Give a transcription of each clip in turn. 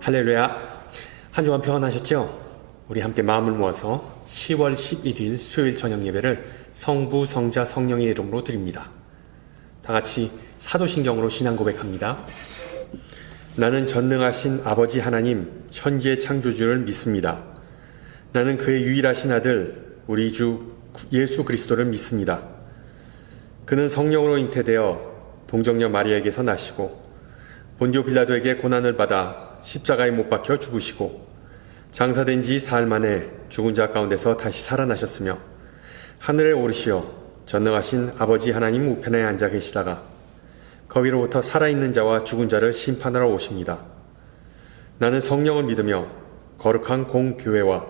할렐루야. 한 주간 평안하셨죠? 우리 함께 마음을 모아서 10월 11일 수요일 저녁 예배를 성부, 성자, 성령의 이름으로 드립니다. 다 같이 사도신경으로 신앙 고백합니다. 나는 전능하신 아버지 하나님, 천지의 창조주를 믿습니다. 나는 그의 유일하신 아들, 우리 주 예수 그리스도를 믿습니다. 그는 성령으로 잉태되어 동정녀 마리아에게서 나시고 본디오 빌라도에게 고난을 받아 십자가에 못 박혀 죽으시고 장사된 지 사흘 만에 죽은 자 가운데서 다시 살아나셨으며 하늘에 오르시어 전능하신 아버지 하나님 우편에 앉아 계시다가 거기로부터 살아있는 자와 죽은 자를 심판하러 오십니다. 나는 성령을 믿으며 거룩한 공교회와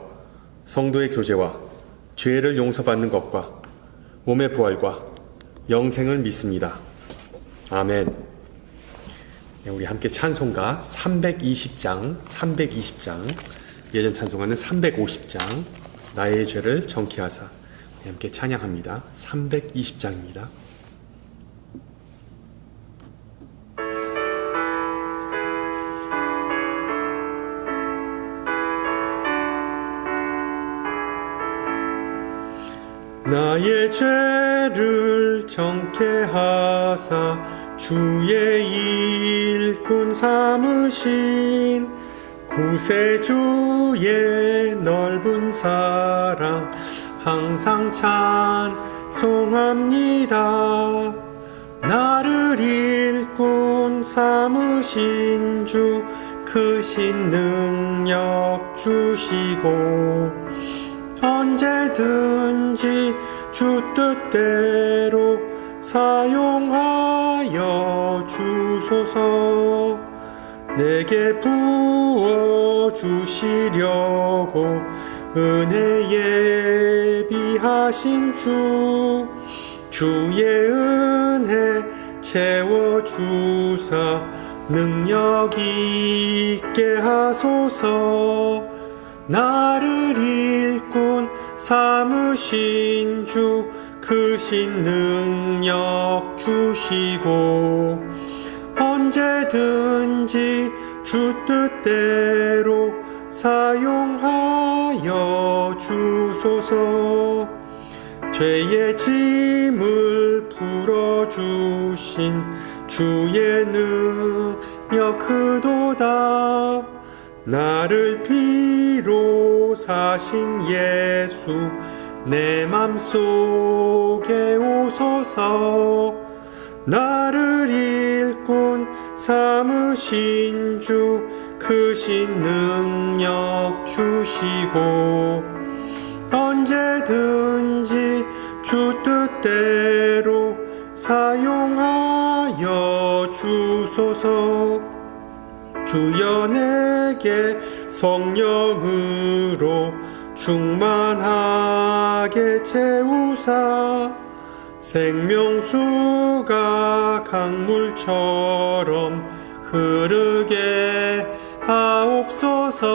성도의 교제와 죄를 용서받는 것과 몸의 부활과 영생을 믿습니다. 아멘. 우리 함께 찬송가 320장, 예전 찬송가는 350장, 나의 죄를 정케하사 함께 찬양합니다. 320장입니다. 나의 죄를 정케하사 주의 일꾼 삼으신 구세주의 넓은 사랑 항상 찬송합니다. 나를 일꾼 삼으신 주 크신 능력 주시고 언제든지 주 뜻대로 사용하여 주소서. 내게 부어주시려고 은혜 예비하신 주의 은혜 채워주사 능력 있게 하소서. 나를 일꾼 삼으신 주 크신 능력 주시고 언제든지 주 뜻대로 사용하여 주소서. 죄의 짐을 풀어주신 주의 능력 크도다. 나를 피로 사신 예수 내 맘속에 오소서. 나를 일꾼 삼으신 주 크신 능력 주시고 언제든지 주 뜻대로 사용하여 주소서. 주여 내게 성령으로 충만하게 채우사 생명수가 강물처럼 흐르게 하옵소서.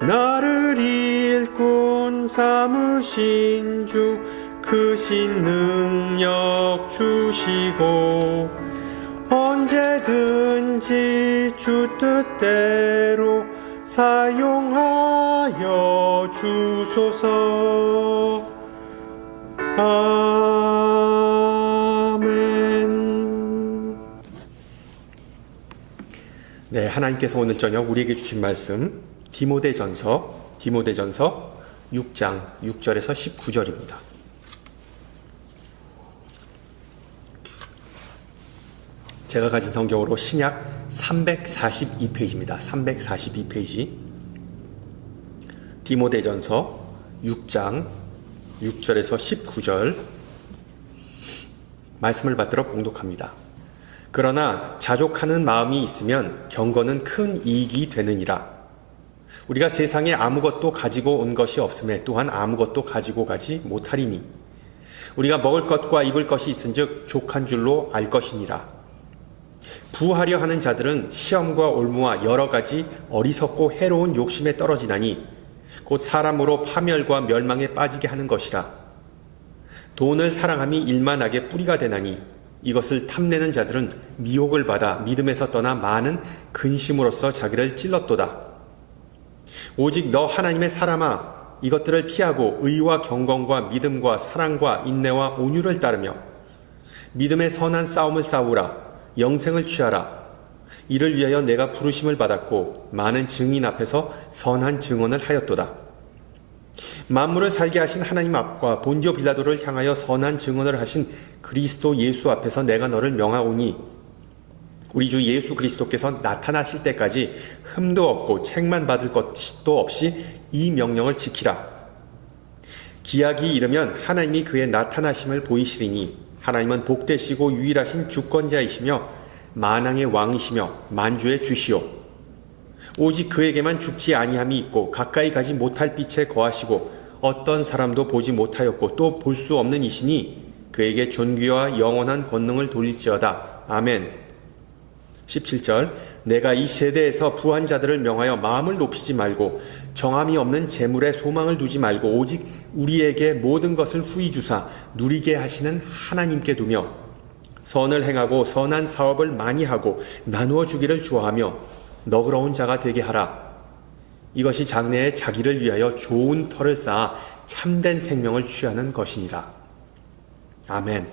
나를 일꾼 삼으신 주 크신 능력 주시고 언제든지 주 뜻대로 사용하여 주소서. 아멘. 네, 하나님께서 오늘 저녁 우리에게 주신 말씀 디모데전서 6장 6절에서 19절입니다. 제가 가진 성경으로 신약 342페이지입니다. 342페이지. 디모데전서 6장 6절에서 19절 말씀을 받들어 봉독합니다. 그러나 자족하는 마음이 있으면 경건은 큰 이익이 되느니라. 우리가 세상에 아무것도 가지고 온 것이 없음에 또한 아무것도 가지고 가지 못하리니 우리가 먹을 것과 입을 것이 있은즉 족한 줄로 알 것이니라. 부하려 하는 자들은 시험과 올무와 여러 가지 어리석고 해로운 욕심에 떨어지나니 곧 사람으로 파멸과 멸망에 빠지게 하는 것이라. 돈을 사랑함이 일만하게 뿌리가 되나니 이것을 탐내는 자들은 미혹을 받아 믿음에서 떠나 많은 근심으로써 자기를 찔렀도다. 오직 너 하나님의 사람아, 이것들을 피하고 의와 경건과 믿음과 사랑과 인내와 온유를 따르며 믿음의 선한 싸움을 싸우라. 영생을 취하라. 이를 위하여 내가 부르심을 받았고 많은 증인 앞에서 선한 증언을 하였도다. 만물을 살게 하신 하나님 앞과 본디오 빌라도를 향하여 선한 증언을 하신 그리스도 예수 앞에서 내가 너를 명하오니 우리 주 예수 그리스도께서 나타나실 때까지 흠도 없고 책만 받을 것도 없이 이 명령을 지키라. 기약이 이르면 하나님이 그의 나타나심을 보이시리니 하나님은 복되시고 유일하신 주권자이시며 만왕의 왕이시며 만주의 주시오. 오직 그에게만 죽지 아니함이 있고 가까이 가지 못할 빛에 거하시고 어떤 사람도 보지 못하였고 또 볼 수 없는 이시니 그에게 존귀와 영원한 권능을 돌릴지어다. 아멘. 17절 내가 이 세대에서 부한 자들을 명하여 마음을 높이지 말고 정함이 없는 재물에 소망을 두지 말고 오직 우리에게 모든 것을 후히 주사 누리게 하시는 하나님께 두며 선을 행하고 선한 사업을 많이 하고 나누어 주기를 좋아하며 너그러운 자가 되게 하라. 이것이 장래에 자기를 위하여 좋은 터를 쌓아 참된 생명을 취하는 것이니라. 아멘.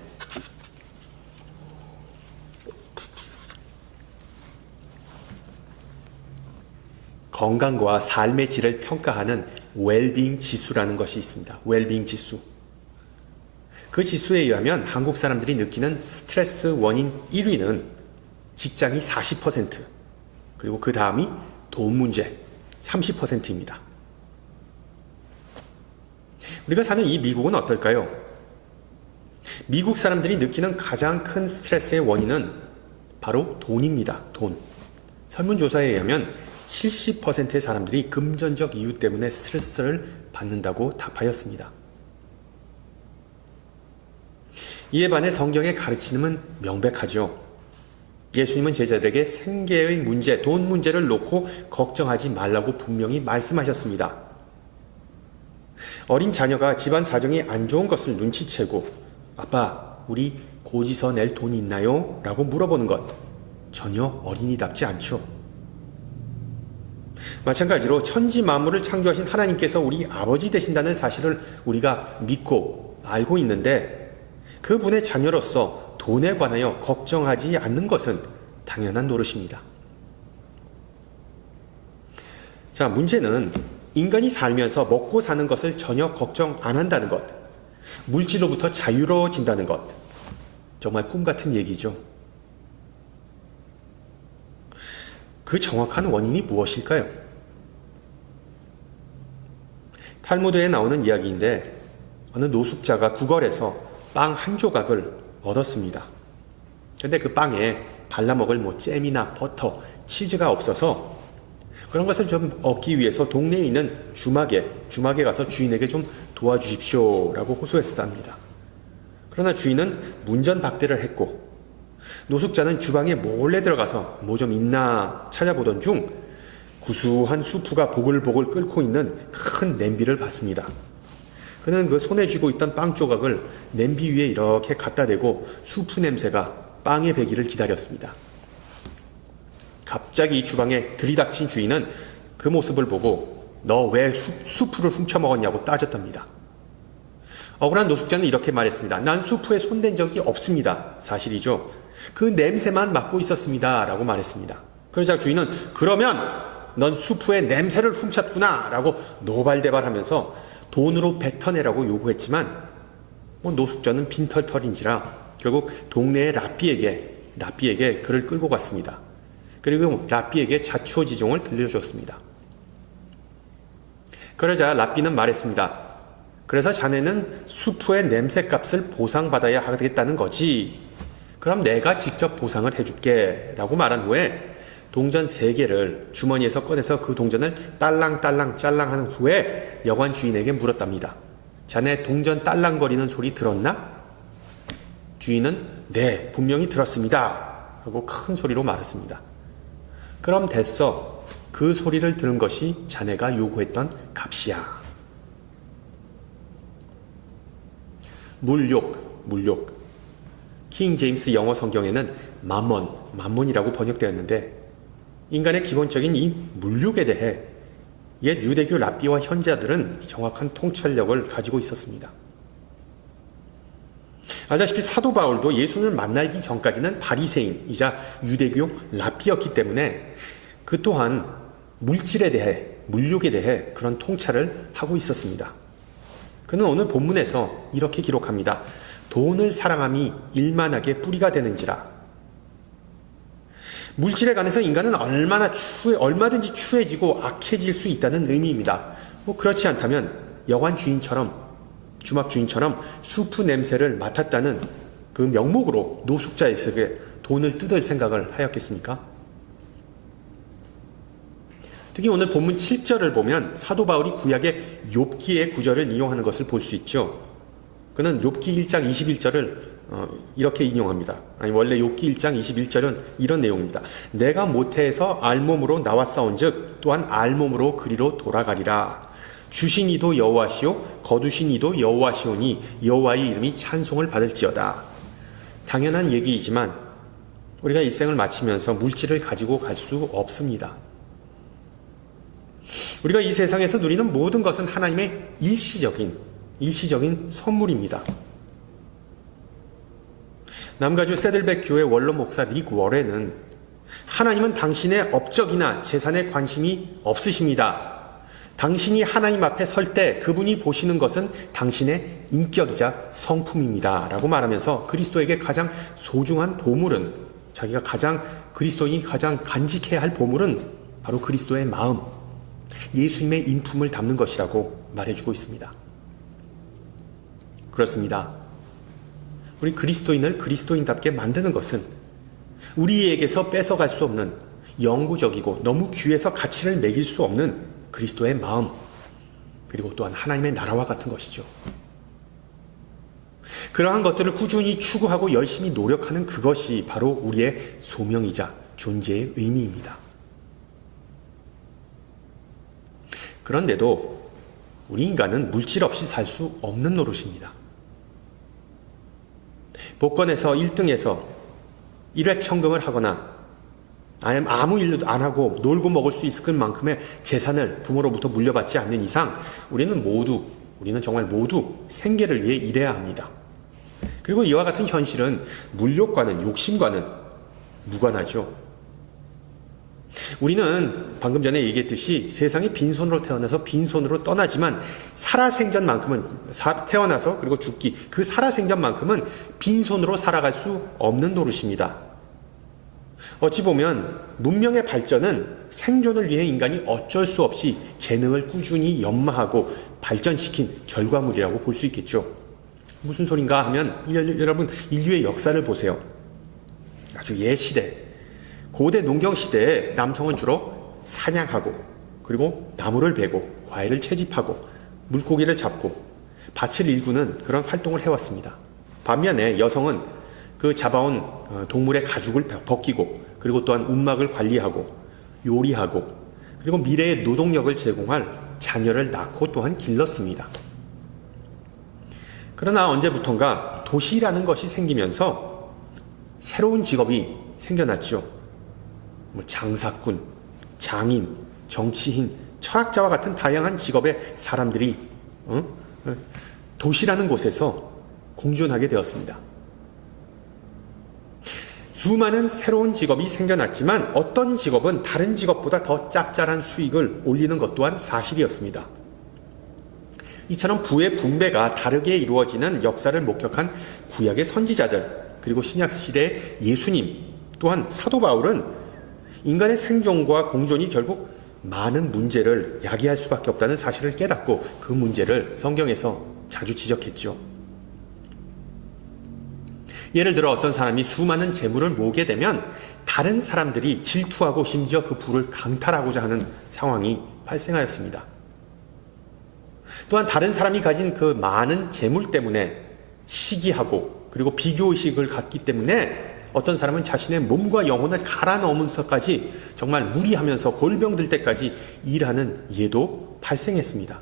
건강과 삶의 질을 평가하는 웰빙 지수라는 것이 있습니다. 웰빙 지수. 그 지수에 의하면 한국 사람들이 느끼는 스트레스 원인 1위는 직장이 40%, 그리고 그 다음이 돈 문제 30%입니다. 우리가 사는 이 미국은 어떨까요? 미국 사람들이 느끼는 가장 큰 스트레스의 원인은 바로 돈입니다. 돈. 설문조사에 의하면 70%의 사람들이 금전적 이유 때문에 스트레스를 받는다고 답하였습니다. 이에 반해 성경의 가르침은 명백하죠. 예수님은 제자들에게 생계의 문제, 돈 문제를 놓고 걱정하지 말라고 분명히 말씀하셨습니다. 어린 자녀가 집안 사정이 안 좋은 것을 눈치채고 아빠, 우리 고지서 낼 돈 있나요? 라고 물어보는 것 전혀 어린이답지 않죠. 마찬가지로 천지 만물을 창조하신 하나님께서 우리 아버지 되신다는 사실을 우리가 믿고 알고 있는데 그분의 자녀로서 돈에 관하여 걱정하지 않는 것은 당연한 노릇입니다. 자, 문제는 인간이 살면서 먹고 사는 것을 전혀 걱정 안 한다는 것, 물질로부터 자유로워진다는 것, 정말 꿈 같은 얘기죠. 그 정확한 원인이 무엇일까요? 탈무드에 나오는 이야기인데 어느 노숙자가 구걸해서 빵 한 조각을 얻었습니다. 근데 그 빵에 발라먹을 잼이나 버터, 치즈가 없어서 그런 것을 좀 얻기 위해서 동네에 있는 주막에 가서 주인에게 좀 도와주십시오 라고 호소했답니다. 그러나 주인은 문전박대를 했고 노숙자는 주방에 몰래 들어가서 뭐 좀 있나 찾아보던 중 구수한 수프가 보글보글 끓고 있는 큰 냄비를 봤습니다. 그는 그 손에 쥐고 있던 빵 조각을 냄비 위에 이렇게 갖다 대고 수프 냄새가 빵에 배기를 기다렸습니다. 갑자기 주방에 들이닥친 주인은 그 모습을 보고 너 왜 수프를 훔쳐먹었냐고 따졌답니다. 억울한 노숙자는 이렇게 말했습니다. 난 수프에 손댄 적이 없습니다. 사실이죠. 그 냄새만 맡고 있었습니다. 라고 말했습니다. 그러자 주인은 그러면 넌 수프의 냄새를 훔쳤구나 라고 노발대발하면서 돈으로 뱉어내라고 요구했지만 노숙자는 빈털털인지라 결국 동네의 라삐에게 그를 끌고 갔습니다. 그리고 라삐에게 자초지종을 들려줬습니다. 그러자 라삐는 말했습니다. 그래서 자네는 수프의 냄새값을 보상받아야 하겠다는 거지. 그럼 내가 직접 보상을 해줄게 라고 말한 후에 동전 3개를 주머니에서 꺼내서 그 동전을 딸랑딸랑 짤랑하는 후에 여관 주인에게 물었답니다. 자네 동전 딸랑거리는 소리 들었나? 주인은 네, 분명히 들었습니다. 하고 큰 소리로 말했습니다. 그럼 됐어. 그 소리를 들은 것이 자네가 요구했던 값이야. 물욕. 킹 제임스 영어 성경에는 만몬이라고 번역되었는데 인간의 기본적인 이 물욕에 대해 옛 유대교 랍비와 현자들은 정확한 통찰력을 가지고 있었습니다. 알다시피 사도 바울도 예수를 만나기 전까지는 바리새인이자 유대교 랍비였기 때문에 그 또한 물질에 대해, 물욕에 대해 그런 통찰을 하고 있었습니다. 그는 오늘 본문에서 이렇게 기록합니다. 돈을 사랑함이 일만하게 뿌리가 되는지라. 물질에 관해서 인간은 얼마든지 추해지고 악해질 수 있다는 의미입니다. 그렇지 않다면 여관 주인처럼, 주막 주인처럼 수프 냄새를 맡았다는 그 명목으로 노숙자에게 돈을 뜯을 생각을 하였겠습니까? 특히 오늘 본문 7절을 보면 사도 바울이 구약의 욥기의 구절을 인용하는 것을 볼 수 있죠. 그는 욥기 1장 21절을 이렇게 인용합니다. 원래 욥기 1장 21절은 이런 내용입니다. 내가 모태에서 알몸으로 나왔사온즉 또한 알몸으로 그리로 돌아가리라. 주신 이도 여호와시오 거두신 이도 여호와시오니 여호와의 이름이 찬송을 받을지어다. 당연한 얘기이지만 우리가 일생을 마치면서 물질을 가지고 갈 수 없습니다. 우리가 이 세상에서 누리는 모든 것은 하나님의 일시적인 선물입니다. 남가주 세들백 교회 원로 목사 릭 워렌은 하나님은 당신의 업적이나 재산에 관심이 없으십니다. 당신이 하나님 앞에 설 때 그분이 보시는 것은 당신의 인격이자 성품입니다. 라고 말하면서 그리스도에게 가장 소중한 보물은, 그리스도인이 가장 간직해야 할 보물은 바로 그리스도의 마음, 예수님의 인품을 담는 것이라고 말해주고 있습니다. 그렇습니다. 우리 그리스도인을 그리스도인답게 만드는 것은 우리에게서 뺏어갈 수 없는 영구적이고 너무 귀해서 가치를 매길 수 없는 그리스도의 마음, 그리고 또한 하나님의 나라와 같은 것이죠. 그러한 것들을 꾸준히 추구하고 열심히 노력하는 그것이 바로 우리의 소명이자 존재의 의미입니다. 그런데도 우리 인간은 물질 없이 살 수 없는 노릇입니다. 복권에서 1등해서 일확천금을 하거나 아무 일도 안 하고 놀고 먹을 수 있을 만큼의 재산을 부모로부터 물려받지 않는 이상 우리는 정말 모두 생계를 위해 일해야 합니다. 그리고 이와 같은 현실은 물욕과는, 욕심과는 무관하죠. 우리는 방금 전에 얘기했듯이 세상에 빈손으로 태어나서 빈손으로 떠나지만 태어나서 그리고 죽기, 그 살아생전만큼은 빈손으로 살아갈 수 없는 노릇입니다. 어찌 보면 문명의 발전은 생존을 위해 인간이 어쩔 수 없이 재능을 꾸준히 연마하고 발전시킨 결과물이라고 볼 수 있겠죠. 무슨 소린가 하면 여러분 인류의 역사를 보세요. 아주 옛시대, 고대 농경시대에 남성은 주로 사냥하고 그리고 나무를 베고 과일을 채집하고 물고기를 잡고 밭을 일구는 그런 활동을 해왔습니다. 반면에 여성은 그 잡아온 동물의 가죽을 벗기고 그리고 또한 움막을 관리하고 요리하고 그리고 미래의 노동력을 제공할 자녀를 낳고 또한 길렀습니다. 그러나 언제부턴가 도시라는 것이 생기면서 새로운 직업이 생겨났죠. 장사꾼, 장인, 정치인, 철학자와 같은 다양한 직업의 사람들이 도시라는 곳에서 공존하게 되었습니다. 수많은 새로운 직업이 생겨났지만 어떤 직업은 다른 직업보다 더 짭짤한 수익을 올리는 것 또한 사실이었습니다. 이처럼 부의 분배가 다르게 이루어지는 역사를 목격한 구약의 선지자들, 그리고 신약시대의 예수님, 또한 사도 바울은 인간의 생존과 공존이 결국 많은 문제를 야기할 수밖에 없다는 사실을 깨닫고 그 문제를 성경에서 자주 지적했죠. 예를 들어 어떤 사람이 수많은 재물을 모으게 되면 다른 사람들이 질투하고 심지어 그 부를 강탈하고자 하는 상황이 발생하였습니다. 또한 다른 사람이 가진 그 많은 재물 때문에 시기하고 그리고 비교의식을 갖기 때문에 어떤 사람은 자신의 몸과 영혼을 갈아 넣으면서까지 정말 무리하면서 골병 들 때까지 일하는 예도 발생했습니다.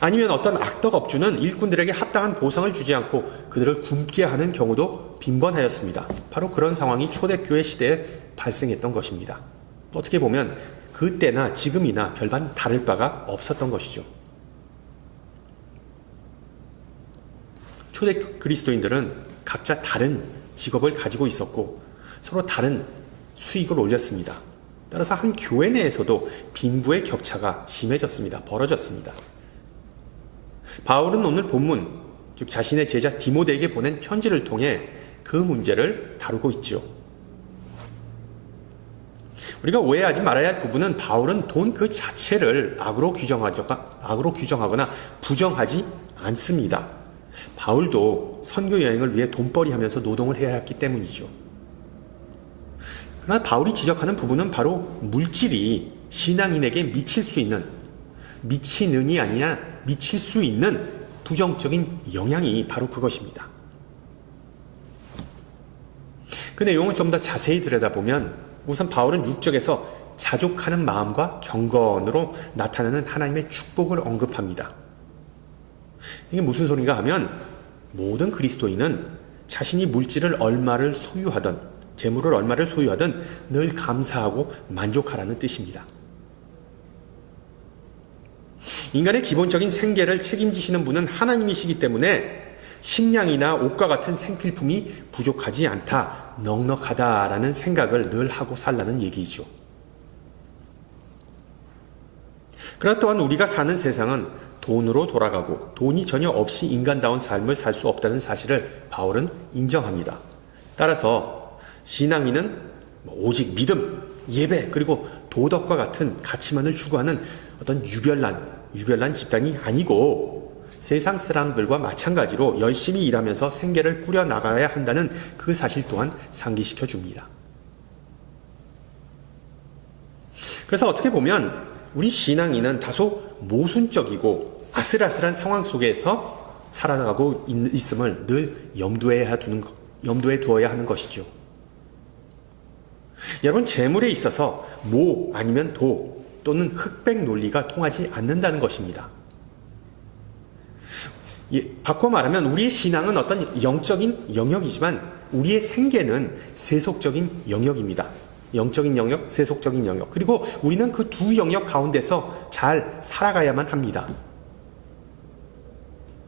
아니면 어떤 악덕 업주는 일꾼들에게 합당한 보상을 주지 않고 그들을 굶게 하는 경우도 빈번하였습니다. 바로 그런 상황이 초대교회 시대에 발생했던 것입니다. 어떻게 보면 그때나 지금이나 별반 다를 바가 없었던 것이죠. 초대 그리스도인들은 각자 다른 직업을 가지고 있었고 서로 다른 수익을 올렸습니다. 따라서 한 교회 내에서도 빈부의 격차가 심해졌습니다. 벌어졌습니다. 바울은 오늘 본문, 즉 자신의 제자 디모데에게 보낸 편지를 통해 그 문제를 다루고 있죠. 우리가 오해하지 말아야 할 부분은 바울은 돈 그 자체를 악으로 규정하거나 부정하지 않습니다. 바울도 선교 여행을 위해 돈벌이 하면서 노동을 해야 했기 때문이죠. 그러나 바울이 지적하는 부분은 바로 물질이 신앙인에게 미치는이 아니라 미칠 수 있는 부정적인 영향이 바로 그것입니다. 그 내용을 좀 더 자세히 들여다보면 우선 바울은 6절에서 자족하는 마음과 경건으로 나타나는 하나님의 축복을 언급합니다. 이게 무슨 소린가 하면 모든 그리스도인은 자신이 물질을 얼마를 소유하든 재물을 얼마를 소유하든 늘 감사하고 만족하라는 뜻입니다. 인간의 기본적인 생계를 책임지시는 분은 하나님이시기 때문에 식량이나 옷과 같은 생필품이 부족하지 않다, 넉넉하다라는 생각을 늘 하고 살라는 얘기죠. 그러나 또한 우리가 사는 세상은 돈으로 돌아가고 돈이 전혀 없이 인간다운 삶을 살 수 없다는 사실을 바울은 인정합니다. 따라서 신앙인은 오직 믿음, 예배, 그리고 도덕과 같은 가치만을 추구하는 어떤 유별난 집단이 아니고 세상 사람들과 마찬가지로 열심히 일하면서 생계를 꾸려나가야 한다는 그 사실 또한 상기시켜 줍니다. 그래서 어떻게 보면 우리 신앙인은 다소 모순적이고 아슬아슬한 상황 속에서 살아가고 있음을 늘 염두에 두어야 하는 것이죠. 여러분, 재물에 있어서 모 아니면 도 또는 흑백 논리가 통하지 않는다는 것입니다. 바꿔 말하면 우리의 신앙은 어떤 영적인 영역이지만 우리의 생계는 세속적인 영역입니다. 영적인 영역, 세속적인 영역. 그리고 우리는 그 두 영역 가운데서 잘 살아가야만 합니다.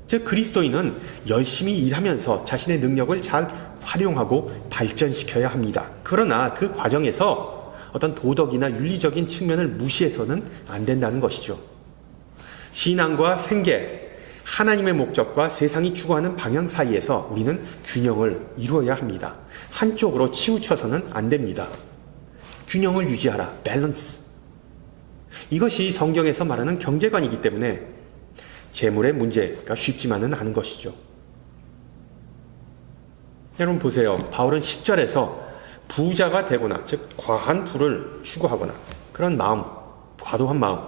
즉 그리스도인은 열심히 일하면서 자신의 능력을 잘 활용하고 발전시켜야 합니다. 그러나 그 과정에서 어떤 도덕이나 윤리적인 측면을 무시해서는 안 된다는 것이죠. 신앙과 생계, 하나님의 목적과 세상이 추구하는 방향 사이에서 우리는 균형을 이루어야 합니다. 한쪽으로 치우쳐서는 안 됩니다. 균형을 유지하라. 밸런스. 이것이 성경에서 말하는 경제관이기 때문에 재물의 문제가 쉽지만은 않은 것이죠. 여러분 보세요. 바울은 10절에서 부자가 되거나 즉 과한 부를 추구하거나 그런 마음, 과도한 마음,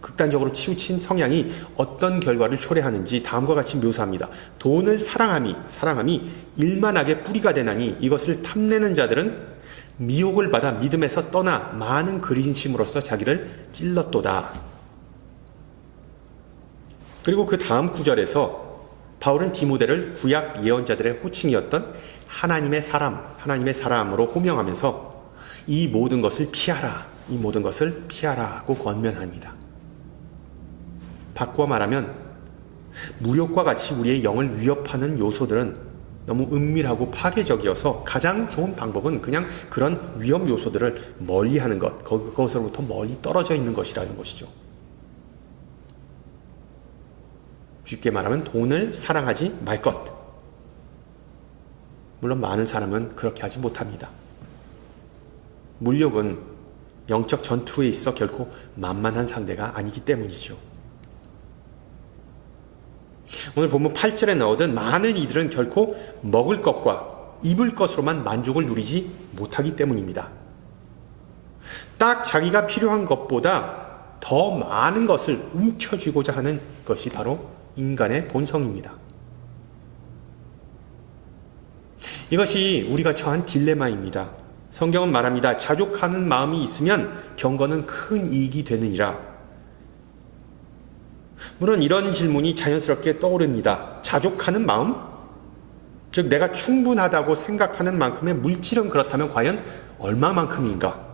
극단적으로 치우친 성향이 어떤 결과를 초래하는지 다음과 같이 묘사합니다. 돈을 사랑함이 일만하게 뿌리가 되나니 이것을 탐내는 자들은 미혹을 받아 믿음에서 떠나 많은 근심으로써 자기를 찔렀도다. 그리고 그 다음 구절에서 바울은 디모데를 구약 예언자들의 호칭이었던 하나님의 사람으로 호명하면서 이 모든 것을 피하라고 권면합니다. 바꿔 말하면 무욕과 같이 우리의 영을 위협하는 요소들은 너무 은밀하고 파괴적이어서 가장 좋은 방법은 그냥 그런 위험 요소들을 멀리하는 것, 그것으로부터 멀리 떨어져 있는 것이라는 것이죠. 쉽게 말하면 돈을 사랑하지 말 것. 물론 많은 사람은 그렇게 하지 못합니다. 물욕은 영적 전투에 있어 결코 만만한 상대가 아니기 때문이죠. 오늘 본문 8절에 나오던 많은 이들은 결코 먹을 것과 입을 것으로만 만족을 누리지 못하기 때문입니다. 딱 자기가 필요한 것보다 더 많은 것을 움켜쥐고자 하는 것이 바로 인간의 본성입니다. 이것이 우리가 처한 딜레마입니다. 성경은 말합니다. 자족하는 마음이 있으면 경건은 큰 이익이 되느니라. 물론 이런 질문이 자연스럽게 떠오릅니다. 자족하는 마음? 즉 내가 충분하다고 생각하는 만큼의 물질은 그렇다면 과연 얼마만큼인가?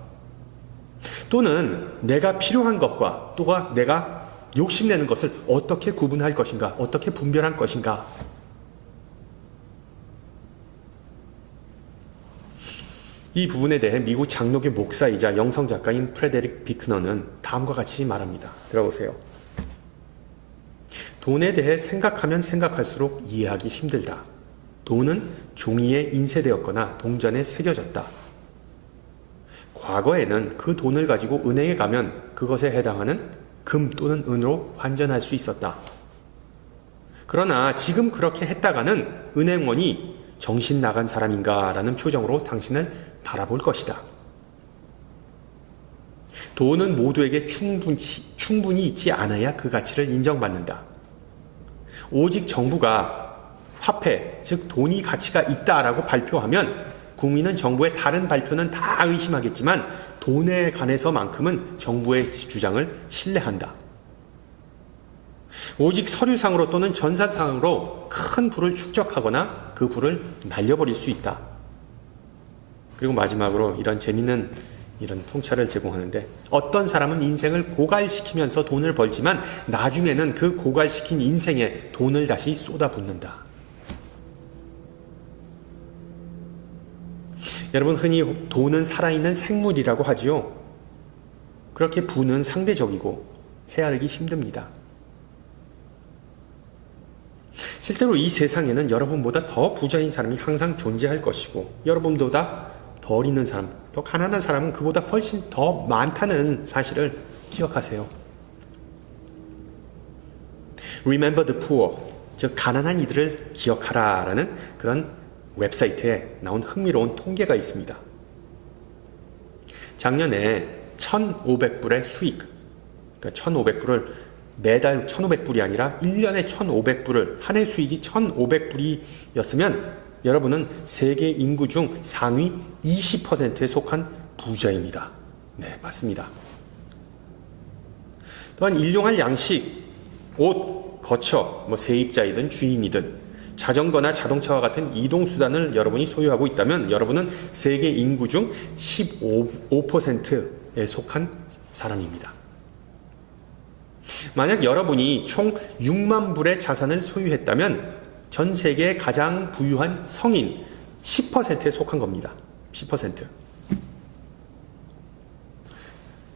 또는 내가 필요한 것과 또가 내가 욕심내는 것을 어떻게 구분할 것인가? 어떻게 분별할 것인가? 이 부분에 대해 미국 장로교 목사이자 영성작가인 프레데릭 비크너는 다음과 같이 말합니다. 들어보세요. 돈에 대해 생각하면 생각할수록 이해하기 힘들다. 돈은 종이에 인쇄되었거나 동전에 새겨졌다. 과거에는 그 돈을 가지고 은행에 가면 그것에 해당하는 금 또는 은으로 환전할 수 있었다. 그러나 지금 그렇게 했다가는 은행원이 정신 나간 사람인가 라는 표정으로 당신을 바라볼 것이다. 돈은 모두에게 충분히 있지 않아야 그 가치를 인정받는다. 오직 정부가 화폐, 즉 돈이 가치가 있다라고 발표하면 국민은 정부의 다른 발표는 다 의심하겠지만 돈에 관해서만큼은 정부의 주장을 신뢰한다. 오직 서류상으로 또는 전산상으로 큰 부를 축적하거나 그 부를 날려버릴 수 있다. 그리고 마지막으로 이런 재미있는 이런 통찰을 제공하는데 어떤 사람은 인생을 고갈시키면서 돈을 벌지만 나중에는 그 고갈시킨 인생에 돈을 다시 쏟아붓는다. 여러분 흔히 돈은 살아있는 생물이라고 하지요. 그렇게 부는 상대적이고 헤아리기 힘듭니다. 실제로 이 세상에는 여러분보다 더 부자인 사람이 항상 존재할 것이고 여러분보다 덜 있는 사람, 더 가난한 사람은 그보다 훨씬 더 많다는 사실을 기억하세요. Remember the poor, 즉 가난한 이들을 기억하라 라는 그런 웹사이트에 나온 흥미로운 통계가 있습니다. 작년에 1,500불의 수익, 그러니까 1,500불을 매달 1,500불이 아니라 1년에 1,500불을 한 해 수익이 1,500불이었으면 여러분은 세계 인구 중 상위 20%에 속한 부자입니다. 네, 맞습니다. 또한 일용할 양식, 옷, 거처, 세입자이든 주인이든 자전거나 자동차와 같은 이동수단을 여러분이 소유하고 있다면 여러분은 세계 인구 중 15%에 속한 사람입니다. 만약 여러분이 총 6만 불의 자산을 소유했다면 전 세계의 가장 부유한 성인 10%에 속한 겁니다. 10%.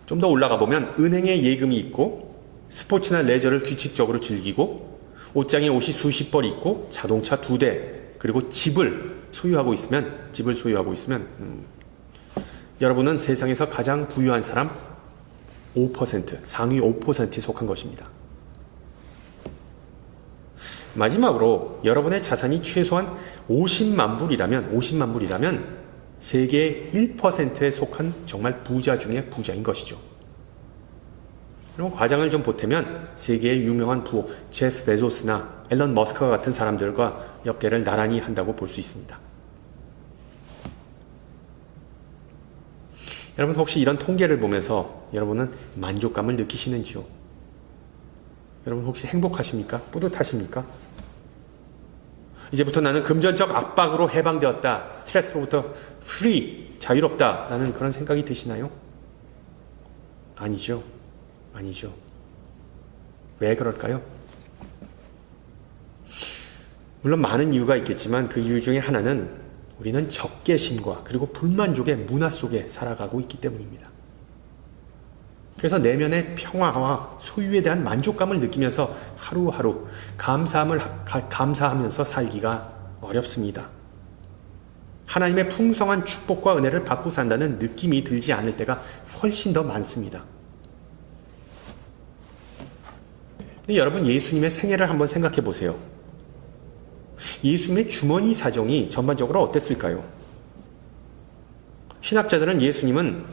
좀 더 올라가 보면 은행에 예금이 있고 스포츠나 레저를 규칙적으로 즐기고 옷장에 옷이 수십 벌 있고 자동차 2대 그리고 집을 소유하고 있으면 여러분은 세상에서 가장 부유한 사람 5%, 상위 5%에 속한 것입니다. 마지막으로 여러분의 자산이 최소한 50만 불이라면 세계 1%에 속한 정말 부자 중에 부자인 것이죠. 그럼 과장을 좀 보태면 세계의 유명한 부호 제프 베조스나 앨런 머스크와 같은 사람들과 역계를 나란히 한다고 볼 수 있습니다. 여러분 혹시 이런 통계를 보면서 여러분은 만족감을 느끼시는지요? 여러분 혹시 행복하십니까? 뿌듯하십니까? 이제부터 나는 금전적 압박으로 해방되었다. 스트레스로부터 프리, 자유롭다. 라는 그런 생각이 드시나요? 아니죠. 왜 그럴까요? 물론 많은 이유가 있겠지만 그 이유 중에 하나는 우리는 적개심과 그리고 불만족의 문화 속에 살아가고 있기 때문입니다. 그래서 내면의 평화와 소유에 대한 만족감을 느끼면서 하루하루 감사하면서 살기가 어렵습니다. 하나님의 풍성한 축복과 은혜를 받고 산다는 느낌이 들지 않을 때가 훨씬 더 많습니다. 근데 여러분 예수님의 생애를 한번 생각해 보세요. 예수님의 주머니 사정이 전반적으로 어땠을까요? 신학자들은 예수님은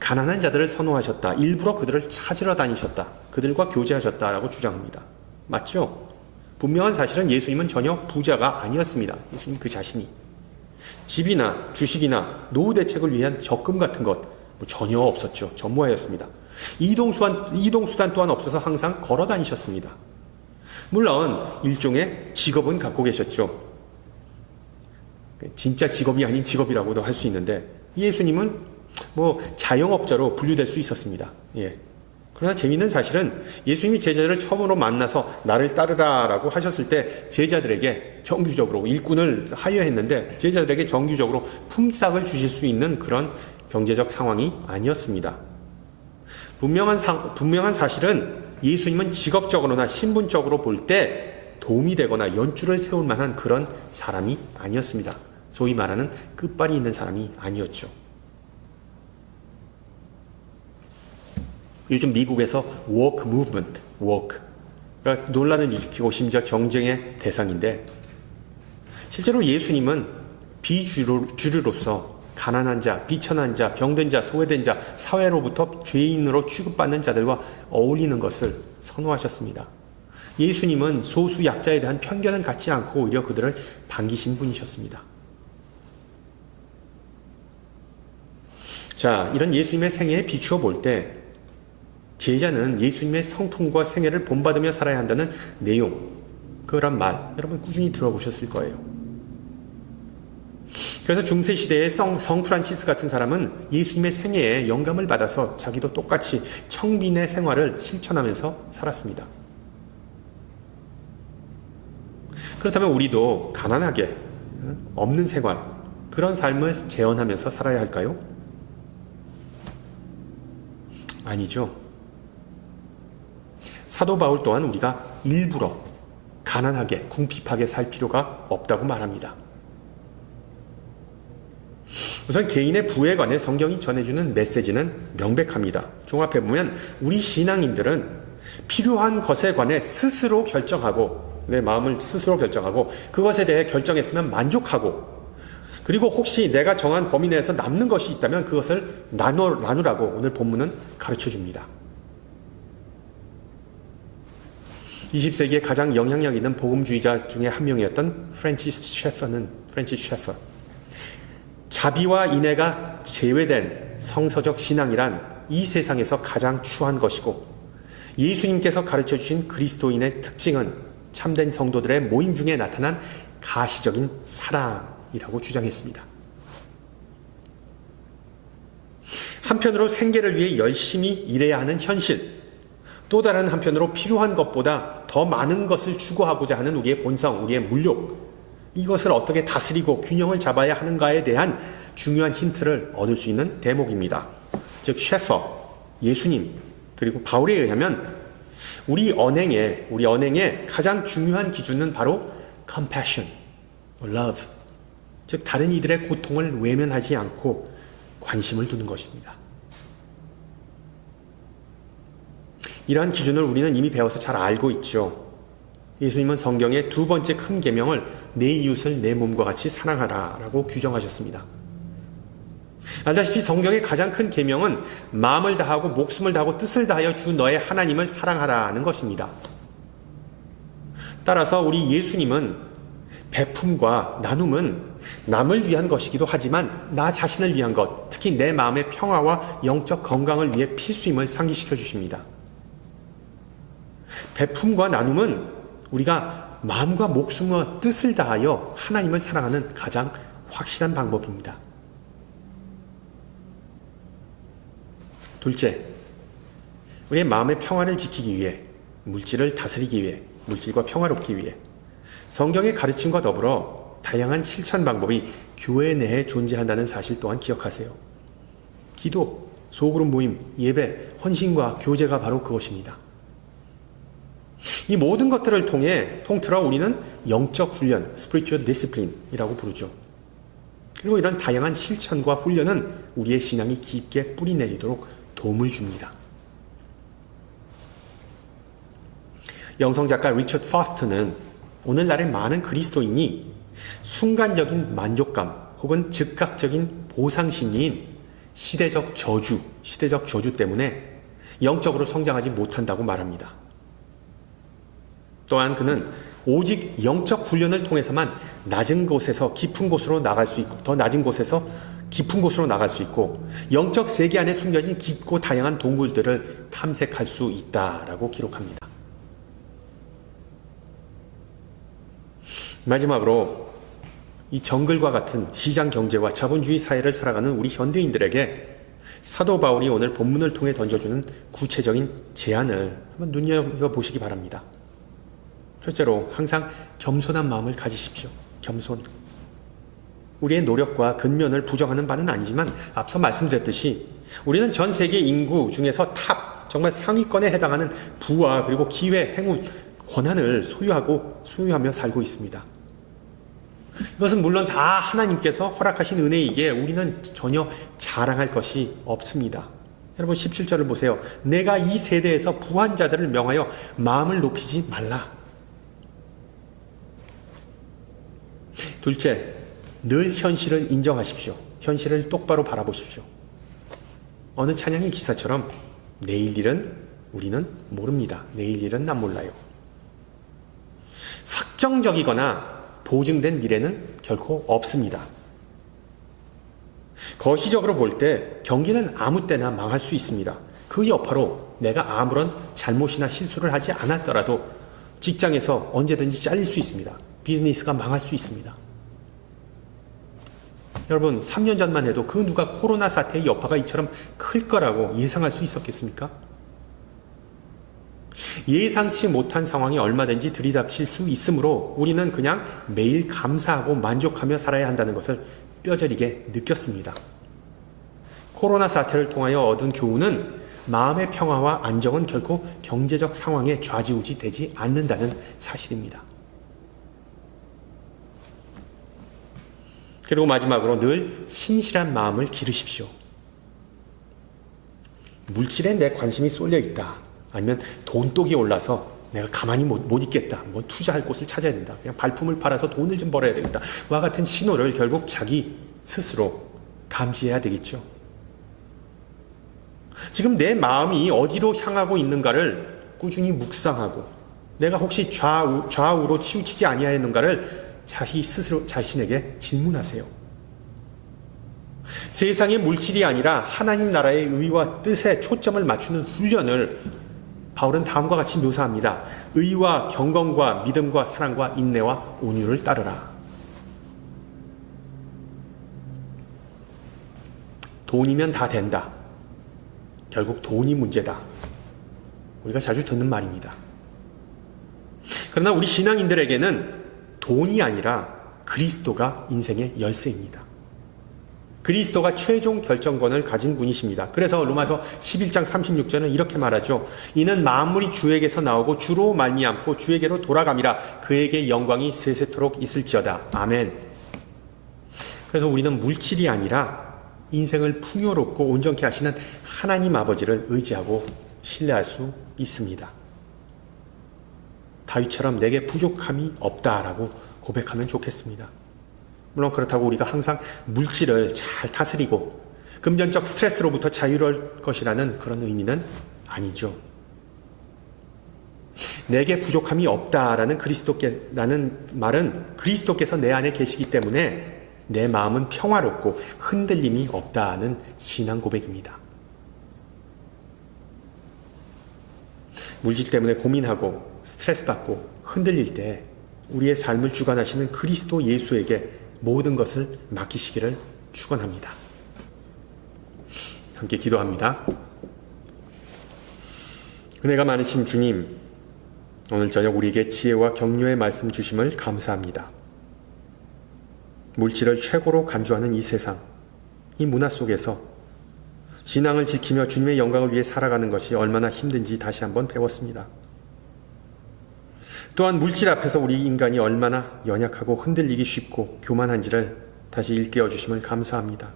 가난한 자들을 선호하셨다. 일부러 그들을 찾으러 다니셨다. 그들과 교제하셨다라고 주장합니다. 맞죠? 분명한 사실은 예수님은 전혀 부자가 아니었습니다. 예수님 그 자신이. 집이나 주식이나 노후 대책을 위한 적금 같은 것 전혀 없었죠. 전무하였습니다. 이동수단 또한 없어서 항상 걸어 다니셨습니다. 물론 일종의 직업은 갖고 계셨죠. 진짜 직업이 아닌 직업이라고도 할 수 있는데 예수님은 자영업자로 분류될 수 있었습니다. 예. 그러나 재미있는 사실은 예수님이 제자들을 처음으로 만나서 나를 따르라라고 하셨을 때 제자들에게 정규적으로 일꾼을 하여했는데 제자들에게 정규적으로 품삯을 주실 수 있는 그런 경제적 상황이 아니었습니다. 분명한 사실은 예수님은 직업적으로나 신분적으로 볼 때 도움이 되거나 연줄을 세울 만한 그런 사람이 아니었습니다. 소위 말하는 끝발이 있는 사람이 아니었죠. 요즘 미국에서 woke movement, woke가 논란을 일으키고 심지어 정쟁의 대상인데 실제로 예수님은 비주류로서 가난한 자, 비천한 자, 병든 자, 소외된 자, 사회로부터 죄인으로 취급받는 자들과 어울리는 것을 선호하셨습니다. 예수님은 소수 약자에 대한 편견을 갖지 않고 오히려 그들을 반기신 분이셨습니다. 자, 이런 예수님의 생애에 비추어 볼 때 제자는 예수님의 성품과 생애를 본받으며 살아야 한다는 내용, 그런 말 여러분 꾸준히 들어보셨을 거예요. 그래서 중세시대의 성 프란시스 같은 사람은 예수님의 생애에 영감을 받아서 자기도 똑같이 청빈의 생활을 실천하면서 살았습니다. 그렇다면 우리도 가난하게 없는 생활, 그런 삶을 재현하면서 살아야 할까요? 아니죠. 사도 바울 또한 우리가 일부러 가난하게 궁핍하게 살 필요가 없다고 말합니다. 우선 개인의 부에 관해 성경이 전해주는 메시지는 명백합니다. 종합해보면 우리 신앙인들은 필요한 것에 관해 스스로 결정하고 내 마음을 스스로 결정하고 그것에 대해 결정했으면 만족하고 그리고 혹시 내가 정한 범위 내에서 남는 것이 있다면 그것을 나누라고 오늘 본문은 가르쳐줍니다. 20세기의 가장 영향력 있는 복음주의자 중에 한 명이었던 프랜시스 셰퍼. 자비와 인애가 제외된 성서적 신앙이란 이 세상에서 가장 추한 것이고 예수님께서 가르쳐주신 그리스도인의 특징은 참된 성도들의 모임 중에 나타난 가시적인 사랑이라고 주장했습니다. 한편으로 생계를 위해 열심히 일해야 하는 현실, 또 다른 한편으로 필요한 것보다 더 많은 것을 추구하고자 하는 우리의 본성, 우리의 물욕, 이것을 어떻게 다스리고 균형을 잡아야 하는가에 대한 중요한 힌트를 얻을 수 있는 대목입니다. 즉 셰퍼, 예수님, 그리고 바울에 의하면 우리 언행의 가장 중요한 기준은 바로 compassion, love, 즉 다른 이들의 고통을 외면하지 않고 관심을 두는 것입니다. 이러한 기준을 우리는 이미 배워서 잘 알고 있죠. 예수님은 성경의 두 번째 큰 계명을 내 이웃을 내 몸과 같이 사랑하라 라고 규정하셨습니다. 알다시피 성경의 가장 큰 계명은 마음을 다하고 목숨을 다하고 뜻을 다하여 주 너의 하나님을 사랑하라는 것입니다. 따라서 우리 예수님은 베품과 나눔은 남을 위한 것이기도 하지만 나 자신을 위한 것, 특히 내 마음의 평화와 영적 건강을 위해 필수임을 상기시켜 주십니다. 베품과 나눔은 우리가 마음과 목숨과 뜻을 다하여 하나님을 사랑하는 가장 확실한 방법입니다. 둘째, 우리의 마음의 평화를 지키기 위해, 물질을 다스리기 위해, 물질과 평화롭기 위해 성경의 가르침과 더불어 다양한 실천 방법이 교회 내에 존재한다는 사실 또한 기억하세요. 기도, 소그룹 모임, 예배, 헌신과 교제가 바로 그것입니다. 이 모든 것들을 통틀어 우리는 영적 훈련, spiritual discipline이라고 부르죠. 그리고 이런 다양한 실천과 훈련은 우리의 신앙이 깊게 뿌리내리도록 도움을 줍니다. 영성작가 리처드 파스터는 오늘날의 많은 그리스도인이 순간적인 만족감 혹은 즉각적인 보상심리인 시대적 저주 때문에 영적으로 성장하지 못한다고 말합니다. 또한 그는 오직 영적 훈련을 통해서만 낮은 곳에서 깊은 곳으로 나갈 수 있고 더 낮은 곳에서 깊은 곳으로 나갈 수 있고 영적 세계 안에 숨겨진 깊고 다양한 동굴들을 탐색할 수 있다라고 기록합니다. 마지막으로 이 정글과 같은 시장 경제와 자본주의 사회를 살아가는 우리 현대인들에게 사도 바울이 오늘 본문을 통해 던져주는 구체적인 제안을 한번 눈여겨보시기 바랍니다. 첫째로 항상 겸손한 마음을 가지십시오. 겸손. 우리의 노력과 근면을 부정하는 바는 아니지만 앞서 말씀드렸듯이 우리는 전 세계 인구 중에서 정말 상위권에 해당하는 부와 그리고 기회, 행운, 권한을 소유하며 살고 있습니다. 이것은 물론 다 하나님께서 허락하신 은혜이기에 우리는 전혀 자랑할 것이 없습니다. 여러분 17절을 보세요. 내가 이 세대에서 부한 자들을 명하여 마음을 높이지 말라. 둘째, 늘 현실을 인정하십시오. 현실을 똑바로 바라보십시오. 어느 찬양의 기사처럼 내일 일은 우리는 모릅니다. 내일 일은 난 몰라요. 확정적이거나 보증된 미래는 결코 없습니다. 거시적으로 볼 때 경기는 아무 때나 망할 수 있습니다. 그 여파로 내가 아무런 잘못이나 실수를 하지 않았더라도 직장에서 언제든지 잘릴 수 있습니다. 비즈니스가 망할 수 있습니다. 여러분 3년 전만 해도 그 누가 코로나 사태의 여파가 이처럼 클 거라고 예상할 수 있었겠습니까? 예상치 못한 상황이 얼마든지 들이닥칠 수 있으므로 우리는 그냥 매일 감사하고 만족하며 살아야 한다는 것을 뼈저리게 느꼈습니다. 코로나 사태를 통하여 얻은 교훈은 마음의 평화와 안정은 결코 경제적 상황에 좌지우지 되지 않는다는 사실입니다. 그리고 마지막으로 늘 신실한 마음을 기르십시오. 물질에 내 관심이 쏠려 있다. 아니면 돈독이 올라서 내가 가만히 못 있겠다. 뭐 투자할 곳을 찾아야 된다. 그냥 발품을 팔아서 돈을 좀 벌어야 되겠다. 와 같은 신호를 결국 자기 스스로 감지해야 되겠죠. 지금 내 마음이 어디로 향하고 있는가를 꾸준히 묵상하고 내가 혹시 좌우로 치우치지 아니하였는가를 자기 스스로 자신에게 질문하세요. 세상의 물질이 아니라 하나님 나라의 의와 뜻에 초점을 맞추는 훈련을 바울은 다음과 같이 묘사합니다. 의와 경건과 믿음과 사랑과 인내와 온유를 따르라. 돈이면 다 된다. 결국 돈이 문제다. 우리가 자주 듣는 말입니다. 그러나 우리 신앙인들에게는 돈이 아니라 그리스도가 인생의 열쇠입니다. 그리스도가 최종 결정권을 가진 분이십니다. 그래서 로마서 11장 36절은 이렇게 말하죠. 이는 만물이 주에게서 나오고 주로 말미암고 주에게로 돌아감이라. 그에게 영광이 세세토록 있을지어다. 아멘. 그래서 우리는 물질이 아니라 인생을 풍요롭고 온전케 하시는 하나님 아버지를 의지하고 신뢰할 수 있습니다. 다윗처럼 내게 부족함이 없다라고 고백하면 좋겠습니다. 물론 그렇다고 우리가 항상 물질을 잘 다스리고 금전적 스트레스로부터 자유로울 것이라는 그런 의미는 아니죠. 내게 부족함이 없다라는 말은 그리스도께서 내 안에 계시기 때문에 내 마음은 평화롭고 흔들림이 없다는 신앙 고백입니다. 물질 때문에 고민하고 스트레스 받고 흔들릴 때 우리의 삶을 주관하시는 그리스도 예수에게 모든 것을 맡기시기를 축원합니다. 함께 기도합니다. 은혜가 많으신 주님, 오늘 저녁 우리에게 지혜와 격려의 말씀 주심을 감사합니다. 물질을 최고로 간주하는 이 세상, 이 문화 속에서 신앙을 지키며 주님의 영광을 위해 살아가는 것이 얼마나 힘든지 다시 한번 배웠습니다. 또한 물질 앞에서 우리 인간이 얼마나 연약하고 흔들리기 쉽고 교만한지를 다시 일깨워 주심을 감사합니다.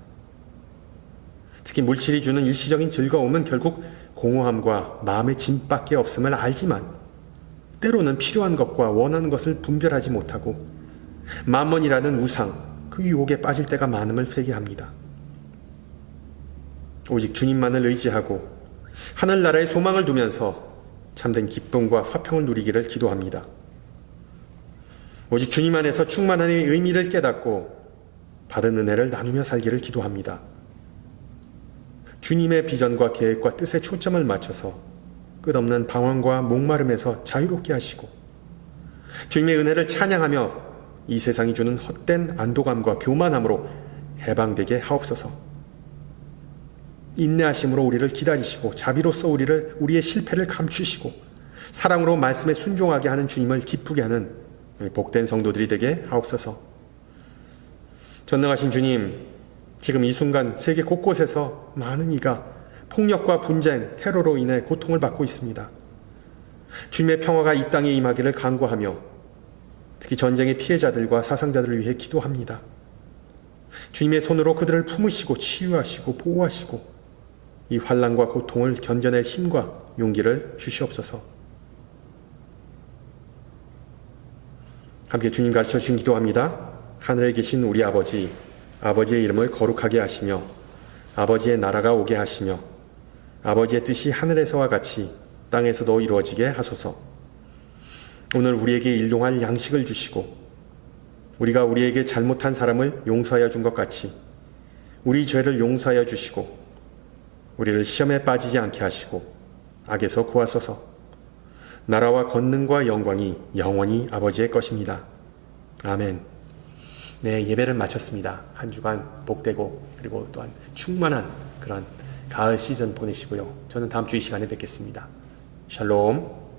특히 물질이 주는 일시적인 즐거움은 결국 공허함과 마음의 짐밖에 없음을 알지만 때로는 필요한 것과 원하는 것을 분별하지 못하고 만몬이라는 우상, 그 유혹에 빠질 때가 많음을 회개합니다. 오직 주님만을 의지하고 하늘나라에 소망을 두면서 참된 기쁨과 화평을 누리기를 기도합니다. 오직 주님 안에서 충만함의 의미를 깨닫고 받은 은혜를 나누며 살기를 기도합니다. 주님의 비전과 계획과 뜻에 초점을 맞춰서 끝없는 방황과 목마름에서 자유롭게 하시고 주님의 은혜를 찬양하며 이 세상이 주는 헛된 안도감과 교만함으로 해방되게 하옵소서. 인내하심으로 우리를 기다리시고 자비로써 우리의 실패를 감추시고 사랑으로 말씀에 순종하게 하는 주님을 기쁘게 하는 복된 성도들이 되게 하옵소서. 전능하신 주님, 지금 이 순간 세계 곳곳에서 많은 이가 폭력과 분쟁, 테러로 인해 고통을 받고 있습니다. 주님의 평화가 이 땅에 임하기를 간구하며 특히 전쟁의 피해자들과 사상자들을 위해 기도합니다. 주님의 손으로 그들을 품으시고 치유하시고 보호하시고 이 환난과 고통을 견뎌낼 힘과 용기를 주시옵소서. 함께 주님 가르쳐 주신 기도합니다. 하늘에 계신 우리 아버지, 아버지의 이름을 거룩하게 하시며 아버지의 나라가 오게 하시며 아버지의 뜻이 하늘에서와 같이 땅에서도 이루어지게 하소서. 오늘 우리에게 일용할 양식을 주시고 우리가 우리에게 잘못한 사람을 용서하여 준 것 같이 우리 죄를 용서하여 주시고 우리를 시험에 빠지지 않게 하시고 악에서 구하소서. 나라와 권능과 영광이 영원히 아버지의 것입니다. 아멘. 네, 예배를 마쳤습니다. 한 주간 복되고 그리고 또한 충만한 그런 가을 시즌 보내시고요. 저는 다음 주 이 시간에 뵙겠습니다. 샬롬.